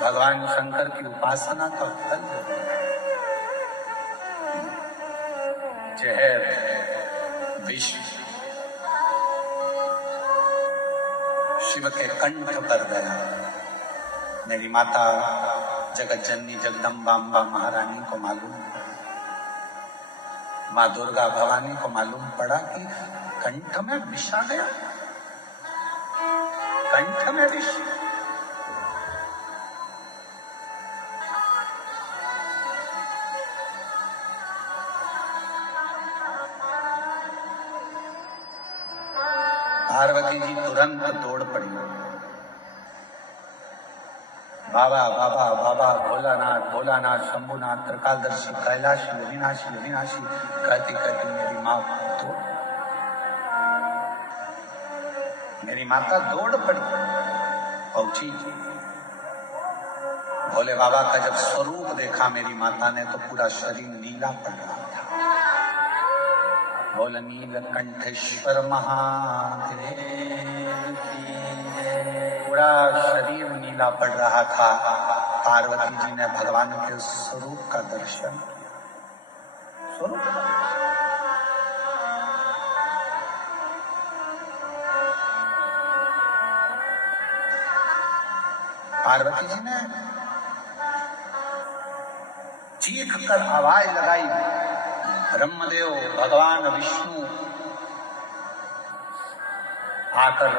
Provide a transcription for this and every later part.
भगवान शंकर की उपासना का फल जहर विष शिव के कंठ पर गया। मेरी माता जगत जननी जगदम्बा अम्बा महारानी को मालूम, माँ दुर्गा भवानी को मालूम पड़ा कि कंठ में विष आ गया, कंठ में विष। पार्वती जी तुरंत दौड़ पड़ी। बाबा बाबा बाबा भोलानाथ भोलानाथ शंभुनाथ त्रिकालदर्शी कैलाशी अविनाशी अविनाशी कहती कहती मेरी माँ दौड़, मेरी माता दौड़ पड़ी। पहुंची भोले बाबा का जब स्वरूप देखा मेरी माता ने तो पूरा शरीर नीला पड़ रहा था। बोल नीलकंठेश्वर महादेव की, पूरा शरीर नीला पड़ रहा था। पार्वती जी ने भगवान के स्वरूप का दर्शन, स्वरूप पार्वती जी ने चीख कर आवाज लगाई। ब्रह्मदेव भगवान विष्णु आकर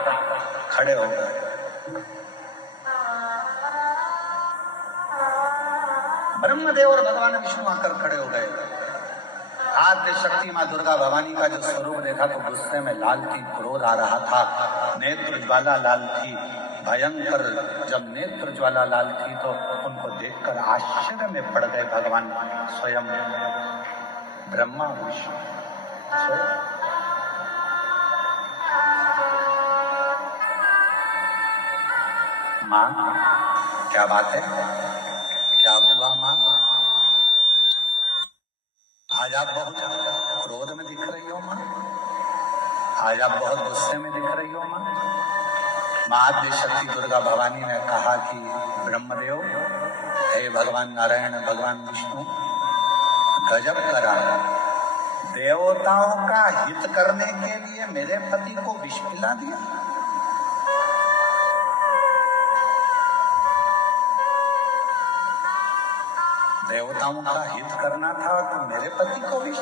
खड़े हो गए। ब्रह्मदेव और भगवान विष्णु आकर खड़े हो गए। आद्य शक्ति माँ दुर्गा भवानी का जो स्वरूप देखा तो गुस्से में लाल थी, क्रोध आ रहा था, नेत्र ज्वाला लाल थी, भयंकर। जब नेत्र ज्वाला लाल थी तो उनको देखकर आश्चर्य में पड़ गए भगवान स्वयं ब्रह्मा विष्णु स्वयं। माँ क्या बात है, क्या हुआ माँ? आज आप बहुत क्रोध में दिख रही हो माँ, आज आप बहुत गुस्से में दिख रही हो माँ। आद्य शक्ति दुर्गा भवानी ने कहा कि ब्रह्मदेव, हे भगवान नारायण भगवान विष्णु, गजब करा, देवताओं का हित करने के लिए मेरे पति को विष पिला दिया। देवताओं का हित करना था तो मेरे पति को विष।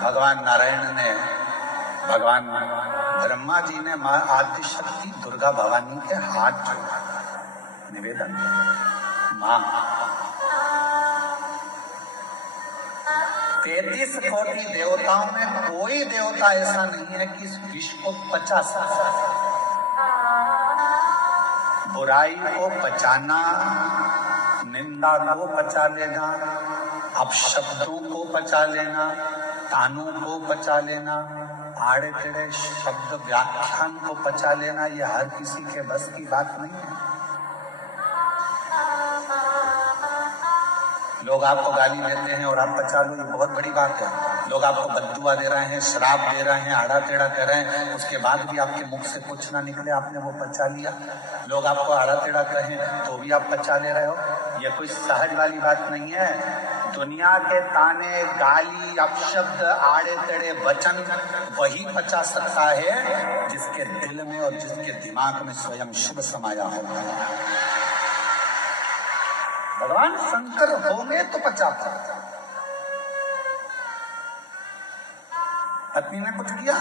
भगवान नारायण ने, भगवान ब्रह्मा जी ने मां आदि शक्ति दुर्गा भवानी के हाथ जोड़ा, निवेदन, मां 33 कोटि देवताओं में कोई देवता ऐसा नहीं है कि इस विष को पचा सकता। बुराई को पचाना, निंदा को पचा लेना, अपशब्दों को पचा लेना, तानों को पचा लेना, आड़े टेढ़े शब्द व्याख्यान को पचा लेना, यह हर किसी के बस की बात नहीं है। लोग आपको गाली देते हैं और आप पचा लो, ये बहुत बड़ी बात है। लोग आपको बद्दुआ दे रहे हैं, श्राप दे रहे हैं, आड़ा टेढ़ा कह रहे हैं, उसके बाद भी आपके मुख से कुछ ना निकले, आपने वो पचा लिया। लोग आपको आड़ा टेढ़ा कहें तो भी आप पचा ले रहे हो, ये कोई सहज वाली बात नहीं है। दुनिया के ताने, गाली, अपशब्द, आड़े टेढ़े वचन वही पचा सकता है जिसके दिल में और जिसके दिमाग में स्वयं शिव समाया होता है। भगवान शंकर होंगे तो पचा सकता। पत्नी ने कुछ किया,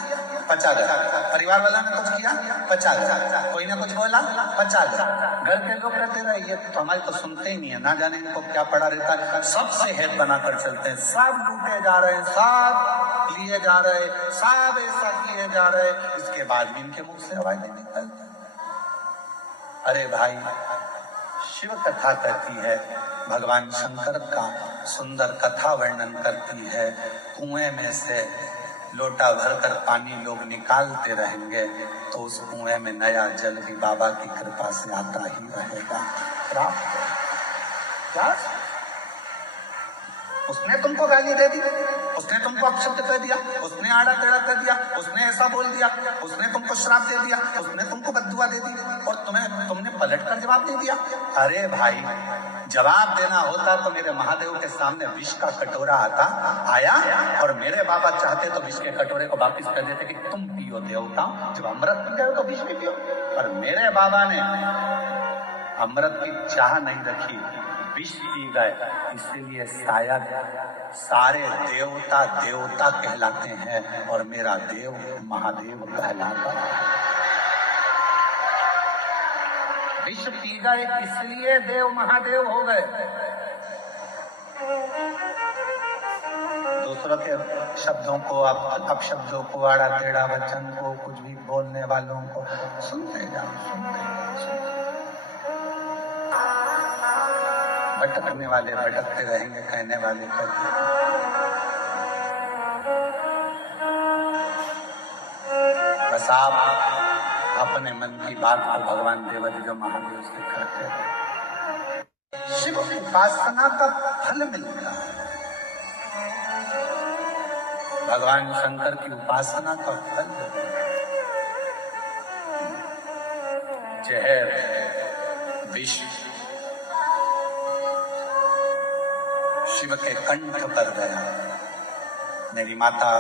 पचा गया। परिवार वाला ने कुछ किया, पचा गया। कोई ने कुछ बोला, पचा गया। घर के लोग कहते रहे ये तो हमारे तो सुनते ही नहीं है, ना जाने इनको क्या पड़ा रहता है, सबसे हेड बनाकर चलते हैं, सब लूटे जा रहे हैं, सब लिए जा रहे हैं, सब ऐसा किए जा रहे हैं, इसके बाद भी इनके मुख से आवाज नहीं निकलती। अरे भाई, शिव कथा कहती है, भगवान शंकर का सुंदर कथा वर्णन करती है, कुएं में से लोटा भरकर पानी लोग निकालते रहेंगे तो उस कुएं में नया जल भी बाबा की कृपा से आता ही रहेगा। क्या उसने तुमको गाली दे दी, उसने तुमको अपशब्द कह दिया, उसने आड़ा टेढ़ा कह दिया, उसने ऐसा बोल दिया, उसने तुमको श्राप दे दिया, उसने तुमको बद्दुआ दे दी और तुमने पलट कर जवाब दे दिया। अरे भाई, जवाब देना होता तो मेरे महादेव के सामने विष का कटोरा आया और मेरे बाबा चाहते तो विष के कटोरे को वापिस कर देते कि तुम पियो देवता, जब अमृत पी गए तो विष भी पियो। पर मेरे बाबा ने अमृत की चाह नहीं रखी, विष पी गए। इसलिए शायद सारे देवता देवता कहलाते हैं और मेरा देव महादेव कहलाता। विष पी गए इसलिए देव महादेव हो गए। दूसरों के शब्दों को, अपशब्दों को, आड़ा टेढ़ा वचन को, कुछ भी बोलने वालों को सुनते जाओ। भटकने वाले भटकते रहेंगे, कहने वाले कहते। बस आप अपने मन की बात को भगवान देवादिदेव महादेव से कहते हैं। शिव उपासना का फल मिलता है। भगवान शंकर की उपासना का फल जहर, विष शिव के कंठ पर गया। मेरी माता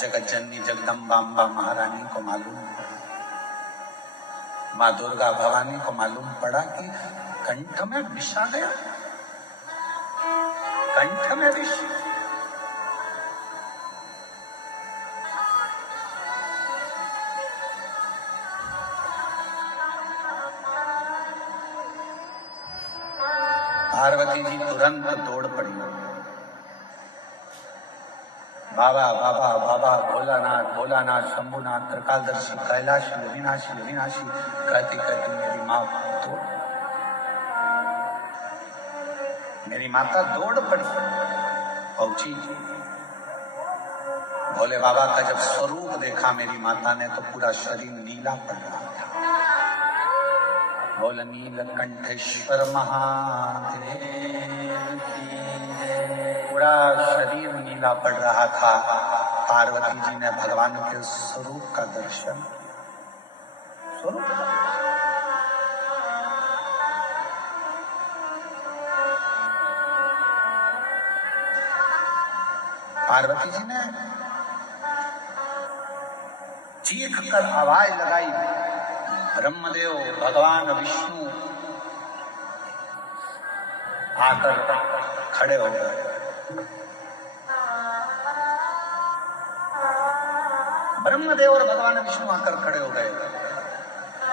जगत जननी जगदम्बा अम्बा महारानी को मालूम, माँ दुर्गा भवानी को मालूम पड़ा कि कंठ में विष आ गया, कंठ में विष। पार्वती जी तुरंत दौड़ पड़ी। बाबा बाबा बाबा, भोलानाथ भोलानाथ, शंभुनाथ, त्रिकालदर्शी, कैलाशी, अविनाशी अविनाशी कहती कहती मेरी माँ दौड़, मेरी माता दौड़ पड़ी। पहुंची, भोले बाबा का जब स्वरूप देखा मेरी माता ने तो पूरा शरीर नीला पड़ रहा था। बोल नीलकंठेश्वर महादेव की, पूरा शरीर नीला पड़ रहा था। पार्वती जी ने भगवान के स्वरूप का दर्शन, पार्वती जी ने चीख कर आवाज लगाई। ब्रह्मदेव भगवान विष्णु आकर खड़े हो गए। ब्रह्मदेव और भगवान विष्णु आकर खड़े हो गए।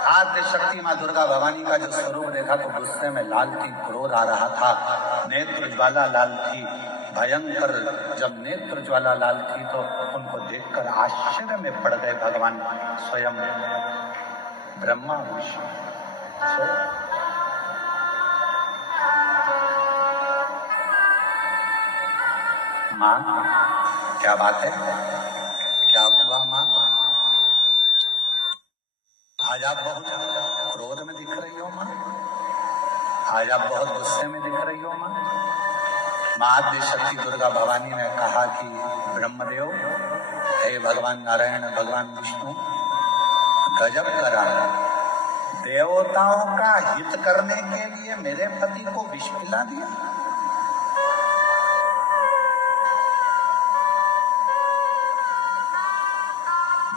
आद्य शक्ति माँ दुर्गा भवानी का जो स्वरूप देखा तो गुस्से में लाल थी, क्रोध आ रहा था, नेत्र ज्वाला लाल थी, भयंकर। जब नेत्र ज्वाला लाल थी तो उनको देखकर आश्चर्य में पड़ गए भगवान स्वयं ब्रह्मा विष्णु। माँ क्या बात है, क्या हुआ माँ? आज आप बहुत क्रोध में दिख रही हो माँ, आज आप बहुत गुस्से में दिख रही हो माँ। आद्य शक्ति दुर्गा भवानी ने कहा कि ब्रह्मदेव, हे भगवान नारायण, भगवान विष्णु, गजब करा, देवताओं का हित करने के लिए मेरे पति को विष पिला दिया।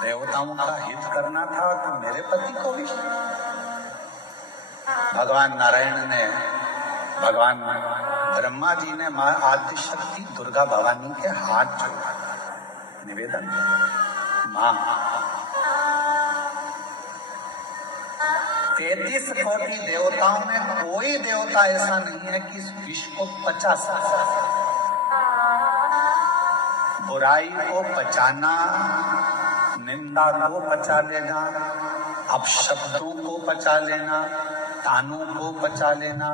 देवताओं का हित करना था तो मेरे पति को विष। भगवान नारायण ने, भगवान ब्रह्मा जी ने माँ आद्य शक्ति दुर्गा भवानी के हाथ जोड़ा, निवेदन, माँ 33 कोटि देवताओं में कोई देवता ऐसा नहीं है कि इस विष को पचा सकता। बुराई को पचाना, निंदा को पचा लेना, अपशब्दों को पचा लेना, तानों को पचा लेना,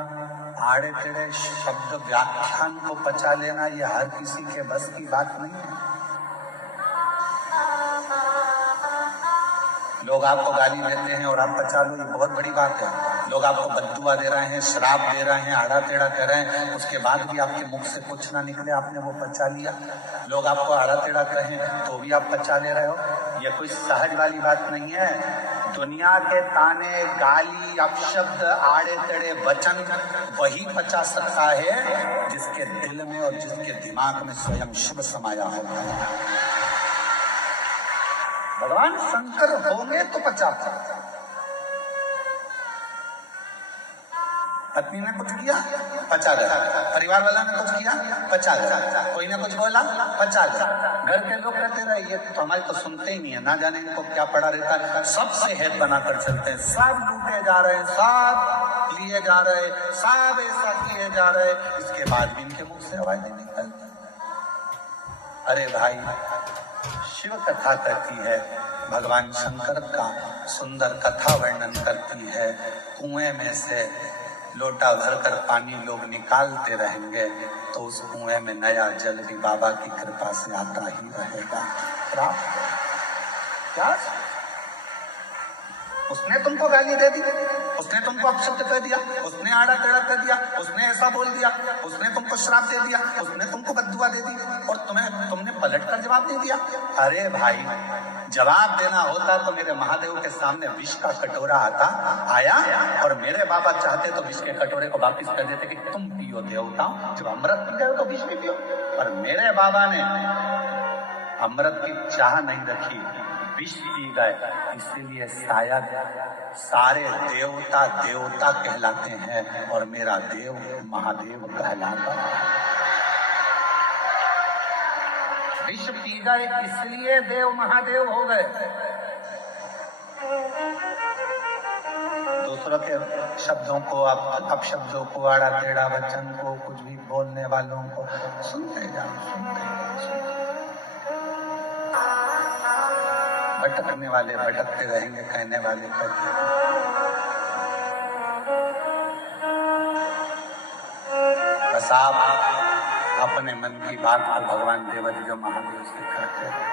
आड़े टेढ़े शब्द व्याख्यान को पचा लेना, यह हर किसी के बस की बात नहीं है। लोग आपको गाली देते हैं और आप पचा लो, ये बहुत बड़ी बात है। लोग आपको बद्दुआ दे रहे हैं, श्राप दे रहे हैं, आड़ा टेढ़ा कह रहे हैं, उसके बाद भी आपके मुख से कुछ ना निकले, आपने वो पचा लिया। लोग आपको आड़ा टेढ़ा कहें तो भी आप पचा ले रहे हो। ये कोई सहज वाली बात नहीं है। दुनिया के ताने, गाली, अपशब्द, आड़े टेढ़े वचन वही पचा सकता है जिसके दिल में और जिसके दिमाग में स्वयं शिव समाया होता है। भगवान शंकर होंगे तो पचा सकता। पत्नी ने कुछ किया, पचा गया। परिवार वाला ने कुछ किया, पचा गया। कोई ने कुछ बोला, पचा गया। घर के लोग कहते रहे ये तो हमारी तो सुनते ही नहीं है, ना जाने इनको क्या पड़ा रहता है। सबसे हेत बनाकर चलते हैं, सब लूटे जा रहे हैं, सब लिए जा रहे हैं, सब ऐसा किए जा रहे हैं, इसके बाद भी इनके मुख से आवाज नहीं निकलती। अरे भाई, शिव कथा कहती है, भगवान शंकर का सुंदर कथा वर्णन करती है। कुएं में से लोटा भरकर पानी लोग निकालते रहेंगे तो उस कुएं में नया जल भी बाबा की कृपा से आता ही रहेगा। क्या उसने तुमको गाली दे दी, उसने तुमको अपशब्द कह दिया, उसने आड़ा टेढ़ा कह दिया, उसने ऐसा बोल दिया, उसने तुमको श्राप दे दिया, उसने तुमको बद्दुआ दे दी और तुमने पलट कर जवाब दे दिया। अरे भाई, जवाब देना होता तो मेरे महादेव के सामने विष का कटोरा आया और मेरे बाबा चाहते तो विष के कटोरे को वापिस कर देते कि तुम पियो देवताओं, जब अमृत पी गए तो विष भी पियो। पर मेरे बाबा ने अमृत की चाह नहीं रखी, विष पी गए। इसीलिए शायद सारे देवता देवता कहलाते हैं और मेरा देव महादेव कहलाता। विष पी गए इसलिए देव महादेव हो गए। दूसरों के शब्दों को, अपशब्दों को, आड़ा टेढ़ा वचन को, कुछ भी बोलने वालों को सुनते जाओ। भटकने वाले भटकते रहेंगे, कहने वाले कहते। बस आप अपने मन की बात को भगवान देव महादेव से कहते हैं।